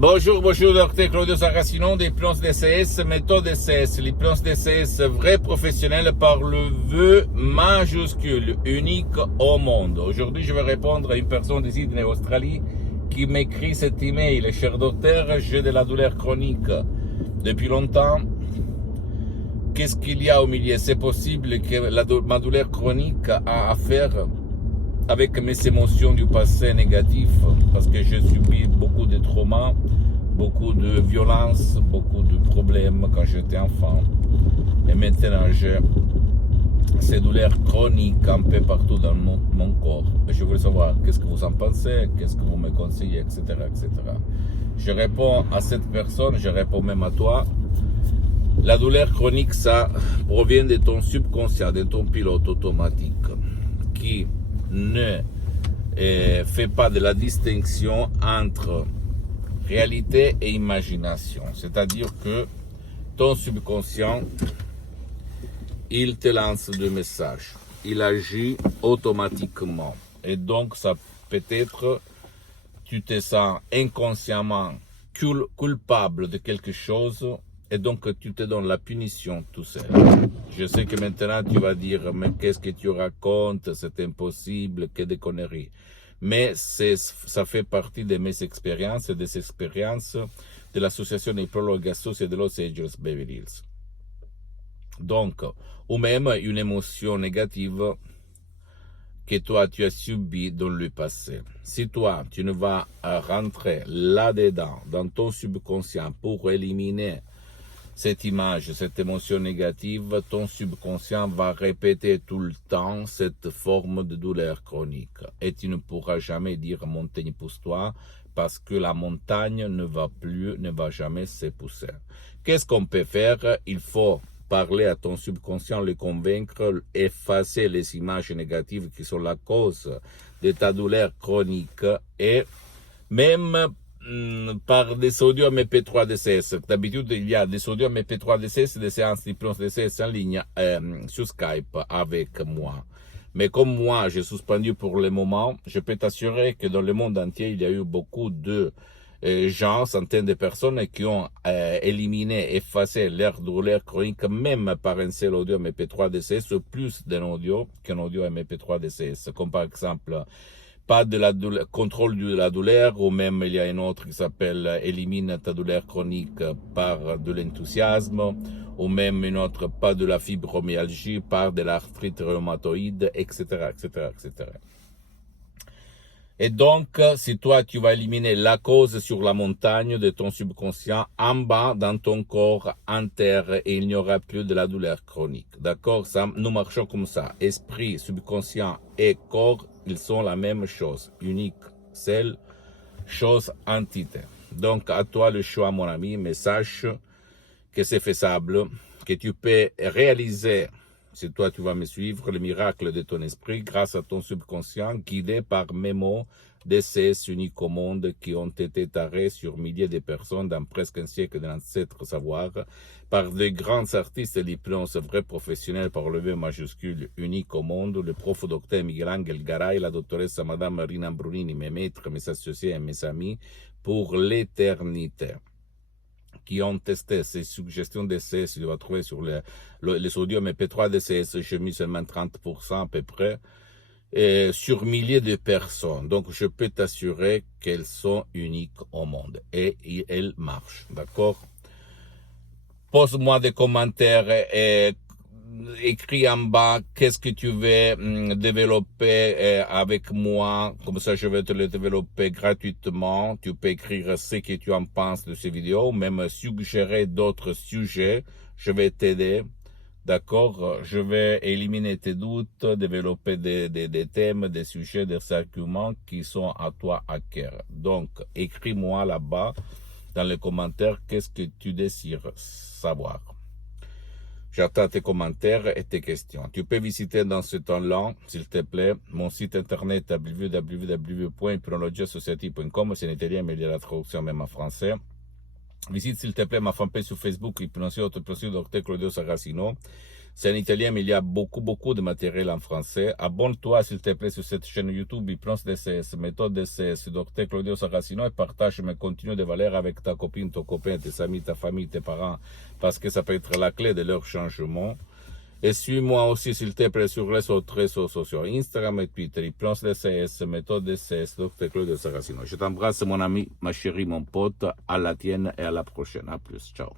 Bonjour, docteur Claudio Saracino d'Hypnose DCS, méthode DCS. L'hypnose DCS vrai professionnel par le vœu majuscule, unique au monde. Aujourd'hui, je vais répondre à une personne de Sydney, Australie, qui m'écrit cet email. Cher docteur, j'ai de la douleur chronique depuis longtemps. Qu'est-ce qu'il y a au milieu? C'est possible que ma douleur chronique a à faire avec mes émotions du passé négatif, parce que j'ai subi beaucoup de traumas, beaucoup de violences, beaucoup de problèmes quand j'étais enfant. Et maintenant, j'ai ces douleurs chroniques un peu partout dans mon corps. Et je voulais savoir qu'est-ce que vous en pensez, qu'est-ce que vous me conseillez, etc., etc. Je réponds à cette personne, je réponds même à toi. La douleur chronique, ça provient de ton subconscient, de ton pilote automatique, qui ne fait pas de la distinction entre réalité et imagination. C'est-à-dire que ton subconscient, il te lance des messages. Il agit automatiquement. Et donc, ça peut-être, tu te sens inconsciemment coupable de quelque chose et donc tu te donnes la punition tout seul. Je sais que maintenant tu vas dire, mais qu'est-ce que tu racontes, c'est impossible, que des conneries. Mais ça fait partie de mes expériences et des expériences de l'association Hypnologue Associée de Los Angeles Beverly Hills. Donc, ou même une émotion négative que toi tu as subi dans le passé. Si toi tu ne vas rentrer là-dedans, dans ton subconscient pour éliminer cette image, cette émotion négative, ton subconscient va répéter tout le temps cette forme de douleur chronique. Et tu ne pourras jamais dire montagne pousse-toi parce que la montagne ne va jamais s'épousser. Qu'est-ce qu'on peut faire? Il faut parler à ton subconscient, le convaincre, effacer les images négatives qui sont la cause de ta douleur chronique et même par des audios MP3 DCS. D'habitude, il y a des audios MP3 DCS, des séances d'hypnose DCS en ligne sur Skype avec moi. Mais comme moi, j'ai suspendu pour le moment, je peux t'assurer que dans le monde entier, il y a eu beaucoup de gens, centaines de personnes qui ont éliminé, effacé leur douleur chronique, même par un seul audio MP3 DCS, plus d'un audio qu'un audio MP3 DCS. Comme par exemple, pas de la douleur, contrôle de la douleur, ou même il y a un autre qui s'appelle élimine ta douleur chronique par de l'enthousiasme, ou même une autre, pas de la fibromyalgie, par de l'arthrite rhumatoïde, etc., etc., etc. Et donc, si toi, tu vas éliminer la cause sur la montagne de ton subconscient, en bas, dans ton corps, en terre, et il n'y aura plus de la douleur chronique. D'accord? Ça, nous marchons comme ça. Esprit, subconscient et corps, ils sont la même chose. Unique, seule chose, entité. Donc, à toi le choix, mon ami, mais sache que c'est faisable, que tu peux réaliser, si toi tu vas me suivre, le miracle de ton esprit grâce à ton subconscient guidé par mes mots DCS uniques au monde qui ont été tarés sur milliers de personnes dans presque un siècle d'ancêtres savoir, par de grands artistes de l'hypnose vrais professionnels par le V majuscule unique au monde, le prof docteur Miguel Angel Garay, la doctoresse Madame Rina Brunini, mes maîtres, mes associés et mes amis pour l'éternité, qui ont testé ces suggestions DCS, tu vas trouver sur les audios MP3 DCS, j'ai mis seulement 30% à peu près, et sur milliers de personnes. Donc, je peux t'assurer qu'elles sont uniques au monde et elles marchent, d'accord? Pose-moi des commentaires et écris en bas qu'est-ce que tu veux développer avec moi, comme ça je vais te le développer gratuitement. Tu peux écrire ce que tu en penses de ces vidéos, même suggérer d'autres sujets, je vais t'aider, d'accord? Je vais éliminer tes doutes, développer des thèmes, des sujets, des arguments qui sont à toi à cœur. Donc, écris-moi là-bas dans les commentaires qu'est-ce que tu désires savoir. J'attends tes commentaires et tes questions. Tu peux visiter dans ce temps-là, s'il te plaît, mon site internet www.hypnologieassociative.com. C'est en italien, mais il y a la traduction même en français. Visite s'il te plaît ma fanpage sur Facebook, Hypnosie Docteur Claudio Saracino. C'est en italien, mais il y a beaucoup de matériel en français. Abonne-toi, s'il te plaît, sur cette chaîne YouTube, Hypnose DCS, méthode DCS, Dr Claudio Saracino, et partage mes contenus de valeur avec ta copine, ton copain, tes amis, ta famille, tes parents, parce que ça peut être la clé de leur changement. Et suis-moi aussi, s'il te plaît, sur les autres réseaux sociaux, Instagram et Twitter, Hypnose DCS, méthode DCS, Dr Claudio Saracino. Je t'embrasse, mon ami, ma chérie, mon pote, à la tienne et à la prochaine. À plus. Ciao.